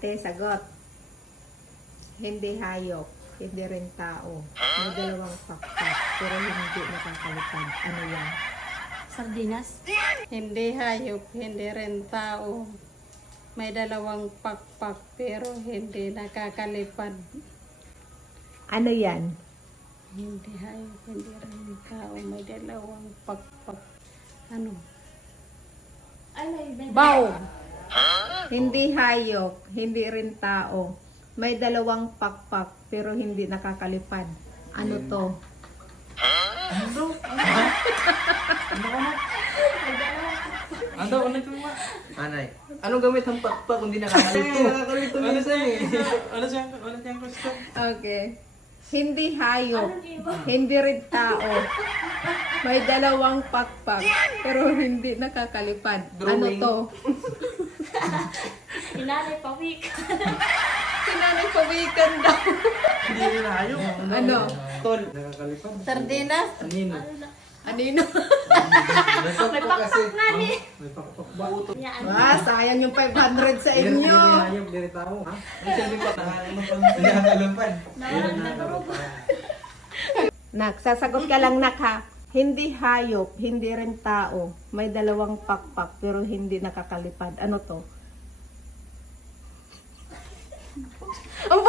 Ate, sagot. Hindi hayop, hindi rin tao. May dalawang pakpak, pero hindi nakakalipad. Ano yan? Sardinas? Hindi hayop, hindi rin tao. May dalawang pakpak pero hindi nakakalipad. Ano yan? Hindi hayop, hindi rin tao. May dalawang pakpak. Ano? Bow! Hindi hayop, hindi rin tao. May dalawang pakpak, pero hindi nakakalipad. Ano to? Ano ito ma? Anay. Anong gamit ang pakpak kung di nakakalito? Nakakalito Ano minsan eh. Ano siyang question? Okay. Hindi hayop, hindi rin tao. May dalawang pakpak, pero hindi nakakalipad. Ano Drawing. to? Inanay pawik. Sinanay pawikan daw. Hindi rin ayaw. Ano? Tol. Nakakalipad. Sardinas? Anino? Anino? May pakpak nga ni. May pakpak ba? Yan. Ah, sayang yung 500 sa inyo. Ayaw, hindi rin tao. Ha? Ano sabi pa? Nakakalipad. Nawalan na turog. Nak, sasagot ka lang nak ha. Hindi hayop, hindi rin tao. May dalawang pakpak, pero hindi nakakalipad. Ano to? Ang